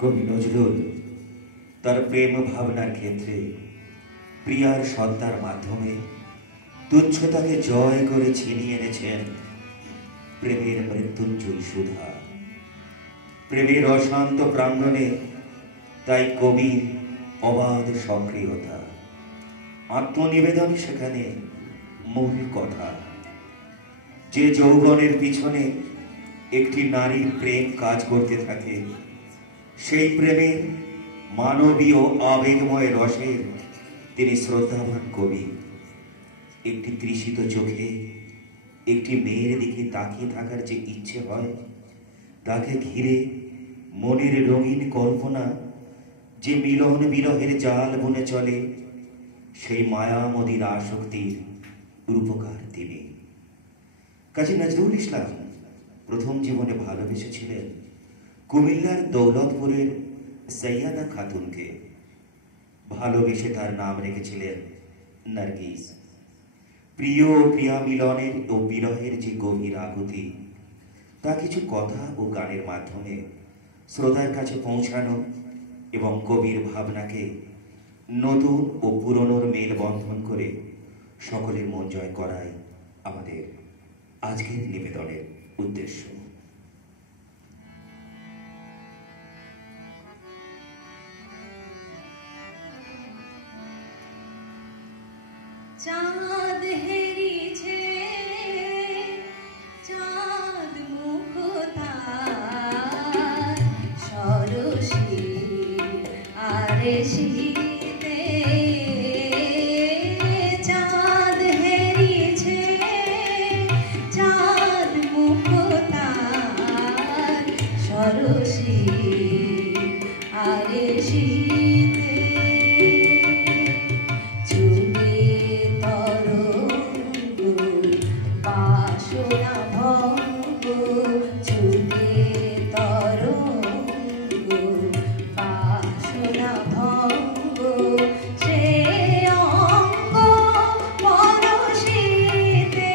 কবি নজরুল তার প্রেম ভাবনার ক্ষেত্রে প্রিয়ার সত্তার মাধ্যমে তুচ্ছতাকে জয় করে ছিনিয়ে এনেছেন প্রেমের মৃত্যুঞ্জয়ী সুধা। প্রেমের অশান্ত প্রাঙ্গণে তাই কবির অবাধ সক্রিয়তা, আত্মনিবেদন সেখানে মূল কথা। যে যৌবনের পিছনে একটি নারীর প্রেম কাজ করতে থাকে, সেই প্রেমের মানবীয় আবেগময় রসের তিনি শ্রদ্ধাবান কবি। একটি তৃষিত চোখে একটি মেয়ের দিকে তাকিয়ে থাকার যে ইচ্ছে হয়, তাকে ঘিরে মনের রঙিন কল্পনা যে মিলন বিরহের জাল বনে চলে, সেই মায়ামদির আসক্তির রূপকার তিনি। কাজী নজরুল ইসলাম প্রথম জীবনে ভালোবেসেছিলেন কুমিল্লার দৌলতপুরের সৈয়দা খাতুনকে। ভালোবেসে তার নাম রেখেছিলেন নার্গিস। প্রিয় প্রিয়া মিলনের ও বিরহের যে গভীর আকুতি, তা কিছু কথা ও গানের মাধ্যমে শ্রোতার কাছে পৌঁছানো এবং কবির ভাবনাকে নতুন ও পুরনোর মেল বন্ধন করে সকলের মন জয় করাই আমাদের আজকের নিবেদনের উদ্দেশ্য। চাঁদ হেরিছে, চাঁদ মুখ তার সরসী আরে শীতে। চাঁদ হেরিছে, চাঁদ মুখ তার সরসী আরে শীতে। বাসনা ভঙ্গ ছুটে তরঙ্গ, বাসনা ভঙ্গ সে অঙ্গ পরশিতে।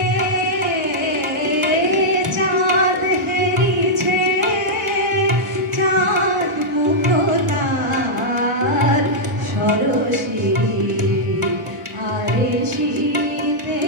চাঁদ হেরিছে, চাঁদ মুখ তার সরসী আরে শীতে।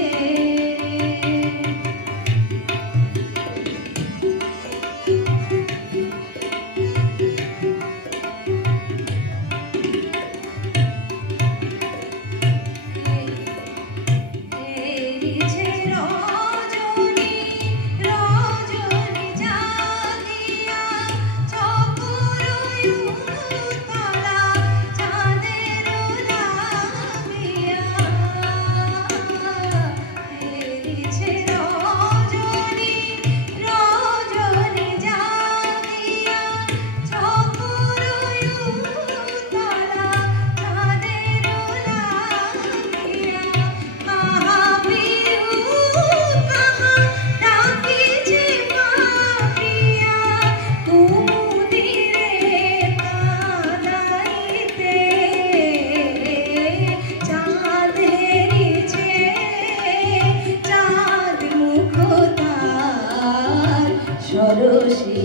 সরসী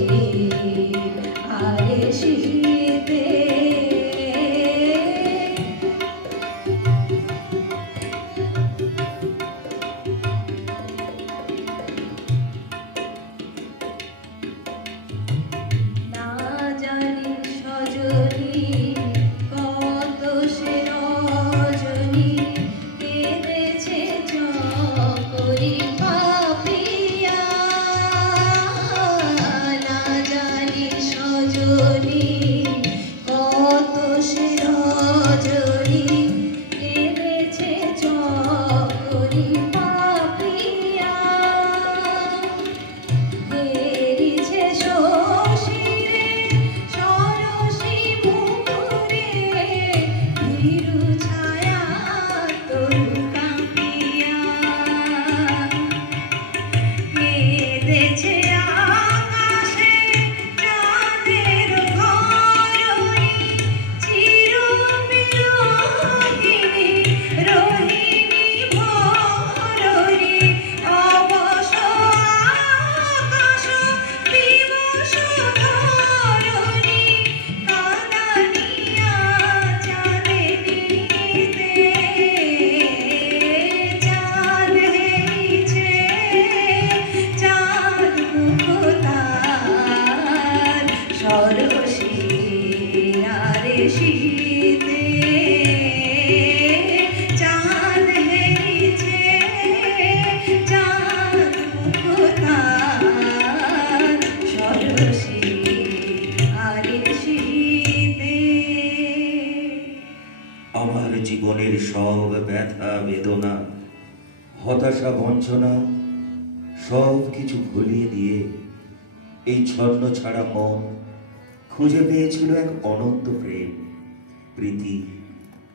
আরে শীতে। না জানি সজনী কত সে রজনী কেঁদেছে চকরি পাপিয়া। না জানি সজনী কত সে রজনী কেঁদেছে চকরি পাপিয়া। হেরিছে শশীরে সরসী মুখরে, ভীরু ছায়া তরু কাঁপিয়া। কেঁদেছে আকাশে চাঁদের ঘরণী, চির বিরোহিণী রোহিণী ভরণী। অবশ আকাশ বিবশ ধরণী, কাঁদানিয়া চাঁদিনীতে। চাঁদ হেরিছে, চাঁদ মুখ তার সরসী আরে শীতে। চাঁদ হেরিছে, চাঁদ মুখ তার সরসী আরে শীতে। আমার জীবনের সব ব্যথা বেদনা হতাশা বঞ্চনা সব কিছু ভুলিয়ে দিয়ে এই ছন্ন ছাড়া মন খুঁজে পেয়েছিল এক অনন্ত প্রেম, প্রীতি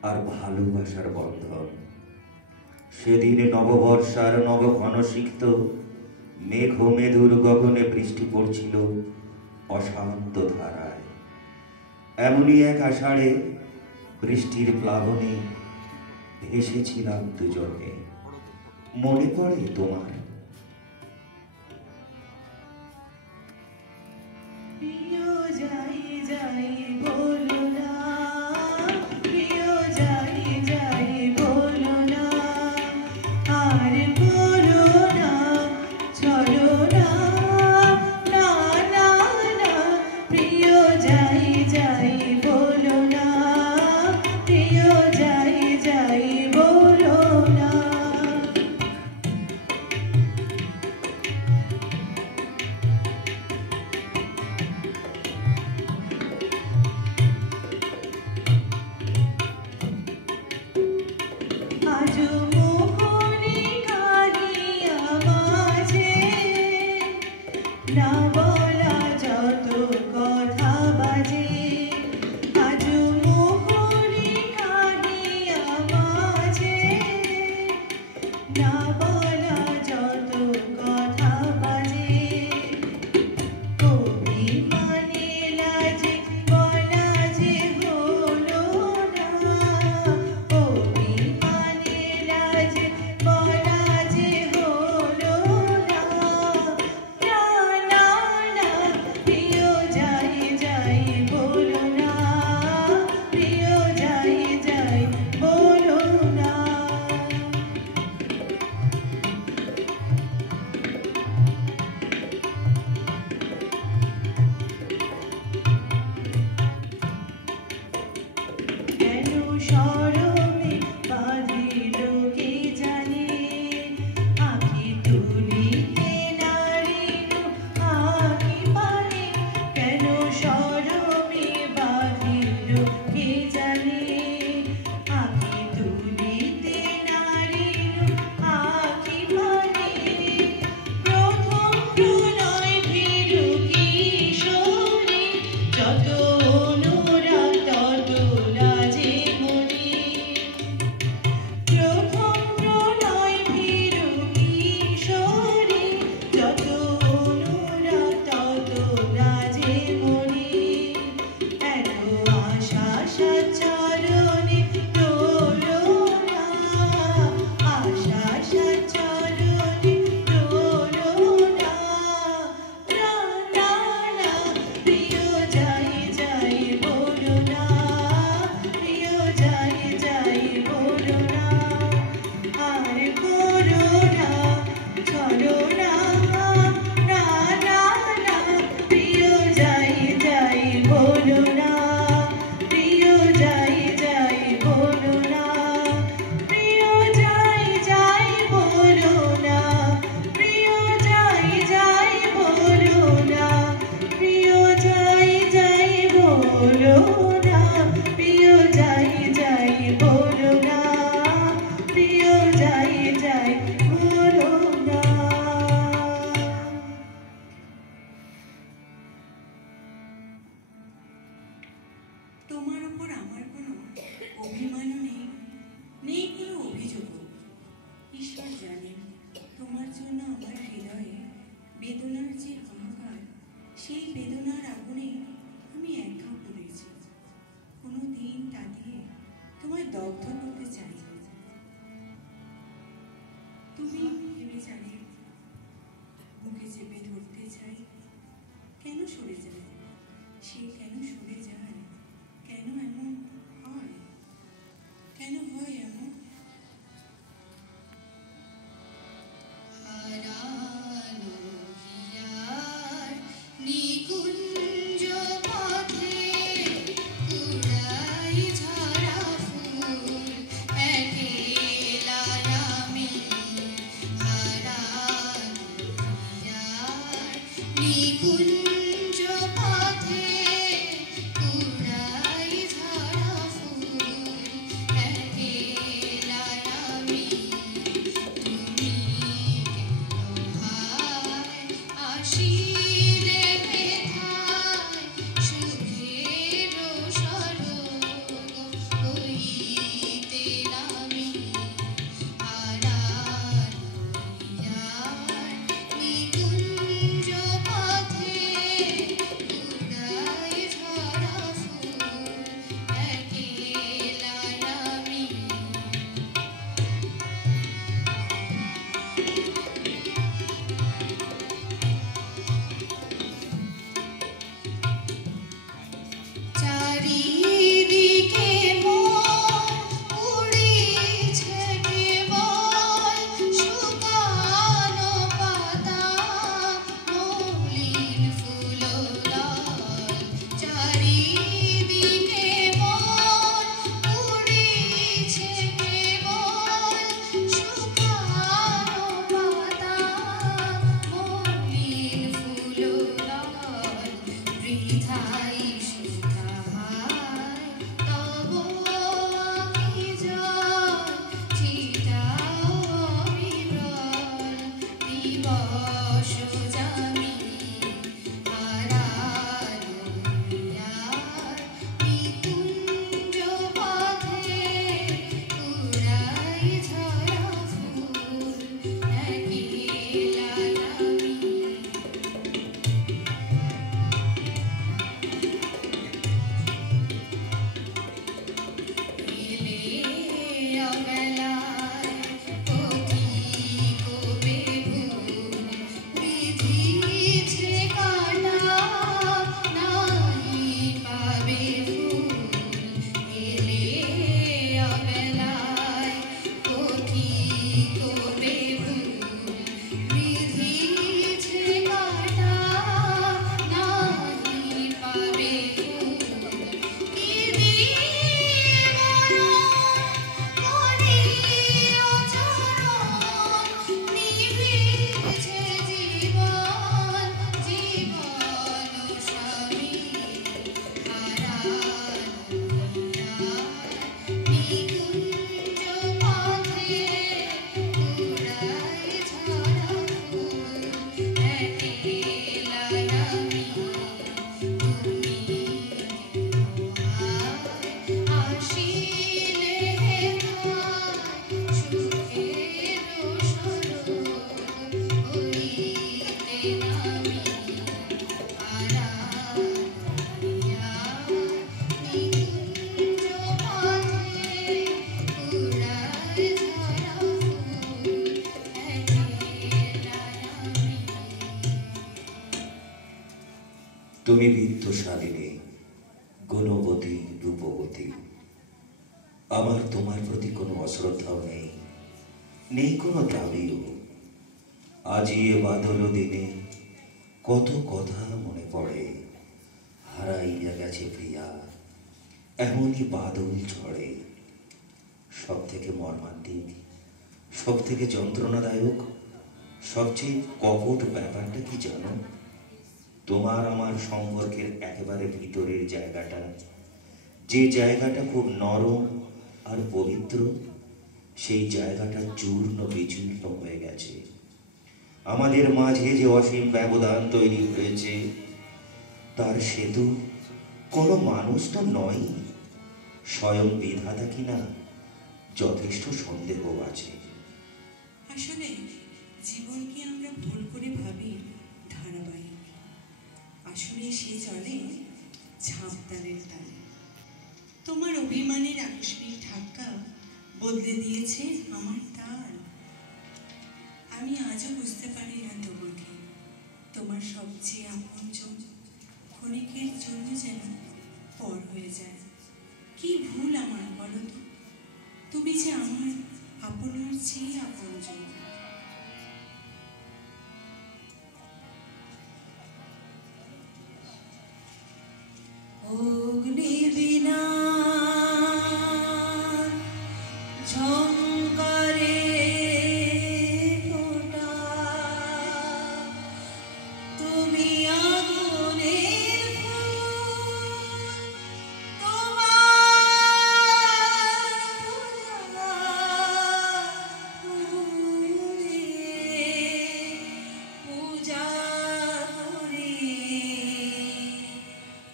আর ভালোবাসার বন্ধন। সেদিন নববর্ষার নবঘন সিক্ত মেঘ মেধুর গগনে বৃষ্টি পড়ছিল অশান্ত ধারায়। এমনই এক আষাঢ়ে বৃষ্টির প্লাবনে ভেসেছিলাম দুজনে। মনে পড়ে তোমার? প্রিয় যাই যাই বলো না, প্রিয় যাই যাই বলো না, আর বলো না চলো না, না না না, প্রিয় যাই যাই বলো না, প্রিয় যাই যাই বলো না। আজো মোহনী কাহিয়া মাঝে না বলা যত কথা বাজে, আজো মোহনী কাহিয়া মাঝে না বলা যত কথা বাজে, অভিমানে লাজে বলা যে হলো না, অভিমানে লাজে বলা যে হলো না, না না না, প্রিয় যাই যাই বলো না, প্রিয় যাই যাই বলো না। কেন শরমে বাঁধিল কে জানে, আঁখি তুলিতে নারিল আঁখি পানে, কেন শরমে বাঁধিল কে জানে, আঁখি তুলিতে নারিল আঁখি পানে, প্রথম প্রণয় ভীরু কিশোরী, যত অনুরাগ তত লাজে মরি, প্রথম প্রণয় ভীরু কিশোরী, যত অনুরাগ তত লাজে মরি, এত আশা সচরণে তোলো না, আশা সচরণে তোলো না, না না না, প্রিয় যাই যাই বলো না, প্রিয় যাই যাই বলো না, আর করো না চলো না, না না না, প্রিয় যাই যাই বলো না, প্রিয় যাই যাই বলো না, প্রিয় যাই যাই বলো না, প্রিয় যাই যাই বলো না, প্রিয় যাই যাই বলো না, প্রিয় যাই যাই বলো না, প্রিয় যাই যাই বলো না। তোমার উপর আমার কোনো অভিমানও নেই, নেই কোনো অভিযোগও। ঈশ্বর জানেন তোমার জন্য আমার হৃদয়ে বেদনার যে হাহাকার, সেই বেদনার আগুনে আমি একা পড়েছি। কোনো দিন তা দিয়ে তোমায় দগ্ধ করতে চাই। তুমি ভেবে জানে বুকে চেপে ধরতে চাই। কেন সরে যায় সে, কেন সরে যায়, কেন এমন হয়, কেন হয় এমন? হারানো হিয়ার নিকুঞ্জ পথে উড়াই ঝরা ফুল, একলা আমি হারানো হিয়ার নিকুঞ্জ পথে উড়াই ঝরা ফুল, একলা আমি, তুমি কেন হায় আসিলে তুমি বিত্তশালিনী, গুণবতী, রূপবতী। আমার তোমার প্রতি কোনো অশ্রদ্ধাও নেই, নেই কোনো দাবিও। আজি এ বাদল দিনে কত কথা মনে পড়ে, হারাইয়া গেছে প্রিয়া এমনই বাদল ঝড়ে। সব থেকে মর্মান্তিক, সব থেকে যন্ত্রণাদায়ক, সবচেয়ে কপট ব্যাপারটা কি জানো? তোমার আমার সম্পর্কের একেবারে ভিতরের জায়গাটা, যে জায়গাটা খুব নরম আর পবিত্র, সেই জায়গাটা চূর্ণ বিচূর্ণ হয়ে গেছে। আমাদের মাঝে যে অসীম ব্যবধান তৈরি হয়েছে, তার সেতু কোনো মানুষ তো নয়, স্বয়ং বিধাতা কিনা যথেষ্ট সন্দেহ আছে। আসলে জীবনকে আমরা ভুল করে ভাবি ধারাবাহিক, আসলে সে চলে ঝাঁপতালের তালে। তোমার অভিমানের আকস্মিক ধাক্কা বদলে দিয়েছে আমার তাল। আমি আজও বুঝতে পারি না তোমাকে, তোমার সবচেয়ে আপনজন ক্ষণিকের জন্য যেন পর হয়ে যায়। কি ভুল আমার বলো তো? তুমি যে আমার আপনার চেয়ে আপনজন। অগ্নিবীণা ঝংকারে ফোঁটা, তুমি আগুনের ফুল, তোমার ফুলে পূজা করি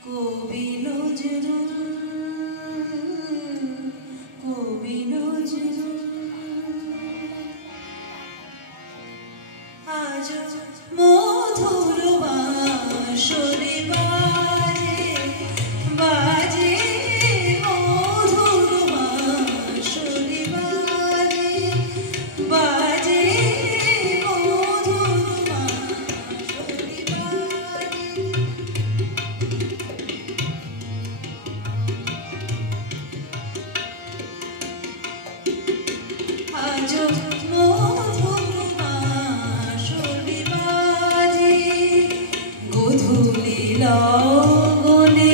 কবি নজরুল, কবি নজরুল। আজ মধুর বাঁশরি বাজে, বাজে মধুর বাঁশরি বাজে, বাজে মধুর বাঁশরি বাজে। আজ মধুর বাঁশরি বাজে, গোধূলি লগনে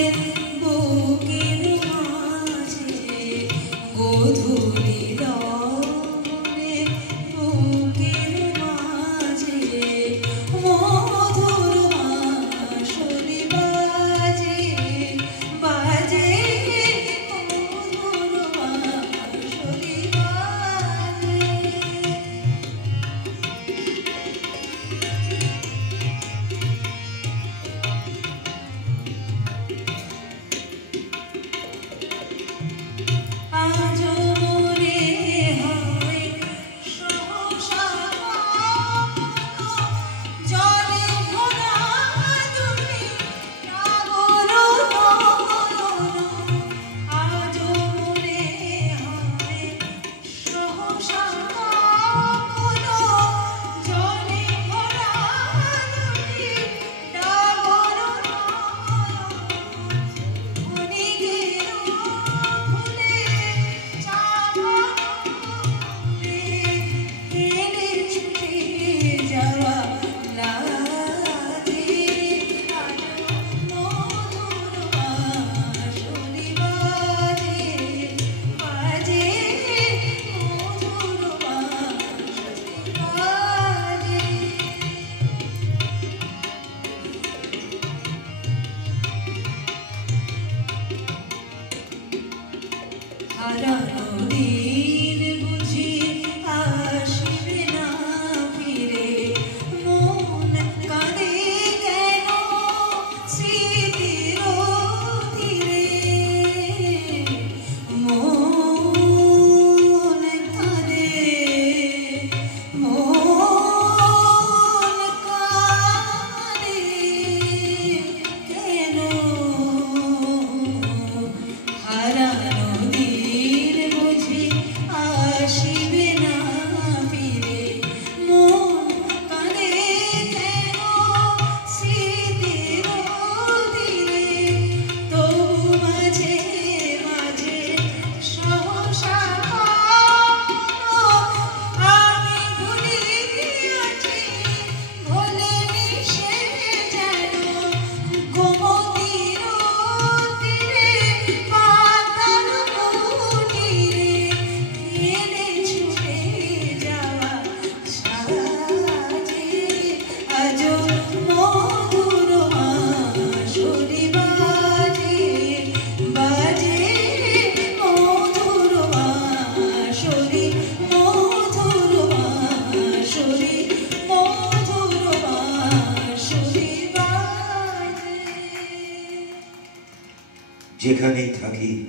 যেখানেই থাকি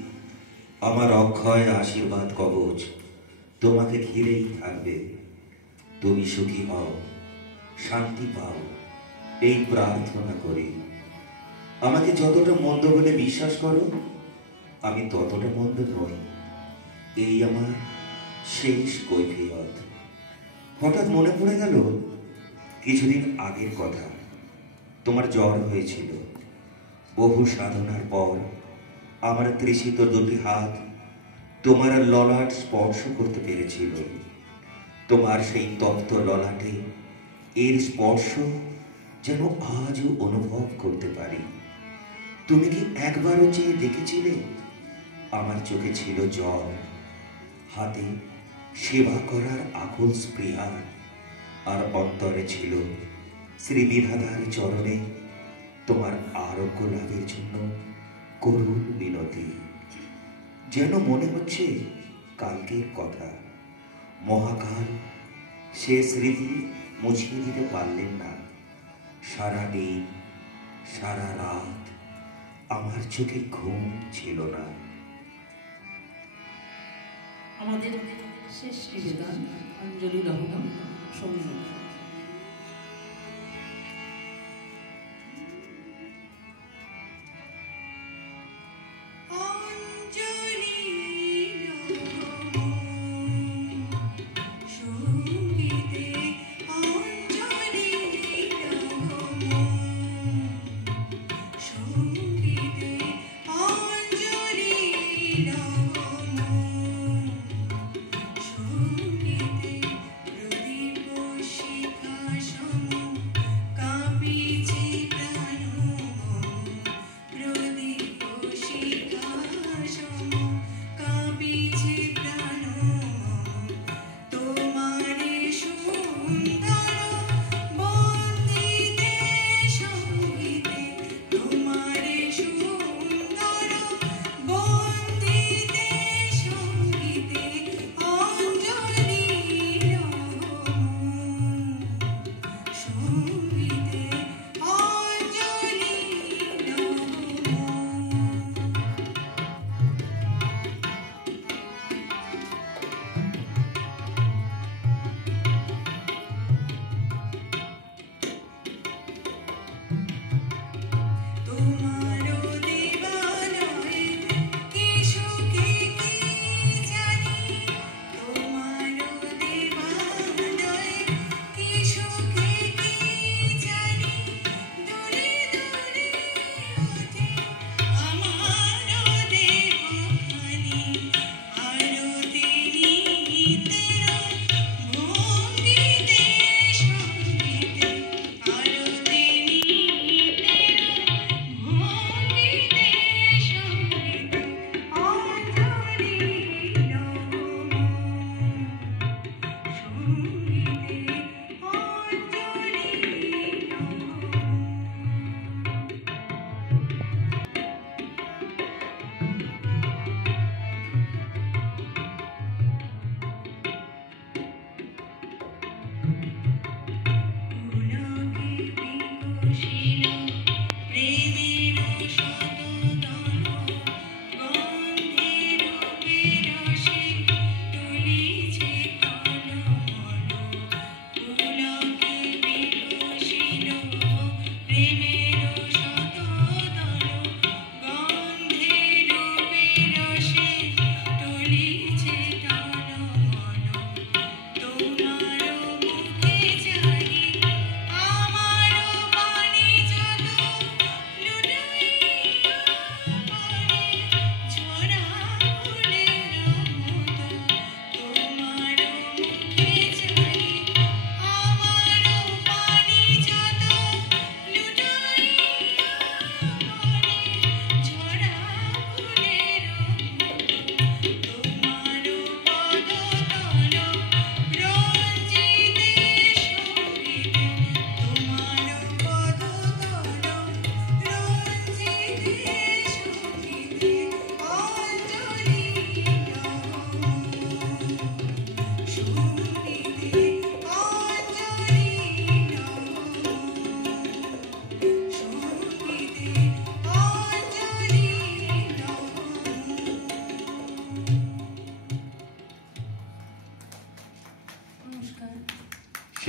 আমার অক্ষয় আশীর্বাদ কবচ তোমাকে ঘিরেই থাকবে। তুমি সুখী হও, শান্তি পাও, এই প্রার্থনা করি। আমাকে যতটা মন্দ বলে বিশ্বাস করো, আমি ততটা মন্দ নই। এই আমার শেষ কৈফিয়ত। হঠাৎ মনে পড়ে গেল কিছুদিন আগের কথা। তোমার জ্বর হয়েছিল। বহু সাধনার পর আমার তৃষিত দুটি হাত তোমার ললাট স্পর্শ করতে পেরেছিল। তোমার সেই তপ্ত ললাটে এর স্পর্শ যেন আজও অনুভব করতে পারি। তুমি কি একবারও চেয়ে দেখেছিলে? আমার চোখে ছিল জল, হাতে সেবা করার আকুল স্পৃহা, আর অন্তরে ছিল শ্রীবিধাতার চরণে তোমার আরোগ্য লাভের জন্য করুণ মিনতি। যেন মনে হচ্ছে কালকের কথা। মহাকাল সে স্মৃতি মুছিয়ে দিতে পারলেন না। সারা দিন সারা রাত আমার চোখে ঘুম ছিল না। আমাদের শেষ নিবেদন অঞ্জলি লহন সঙ্গীত। প্রদীপ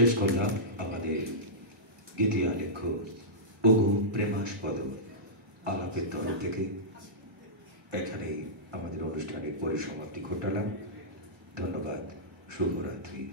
শেষ করলাম আমাদের গীতি আলেখ্য ওগো প্রেমাস্পদ আলাপের তরফ থেকে। এখানেই আমাদের অনুষ্ঠানের পরিসমাপ্তি ঘটালাম। ধন্যবাদ। শুভরাত্রি।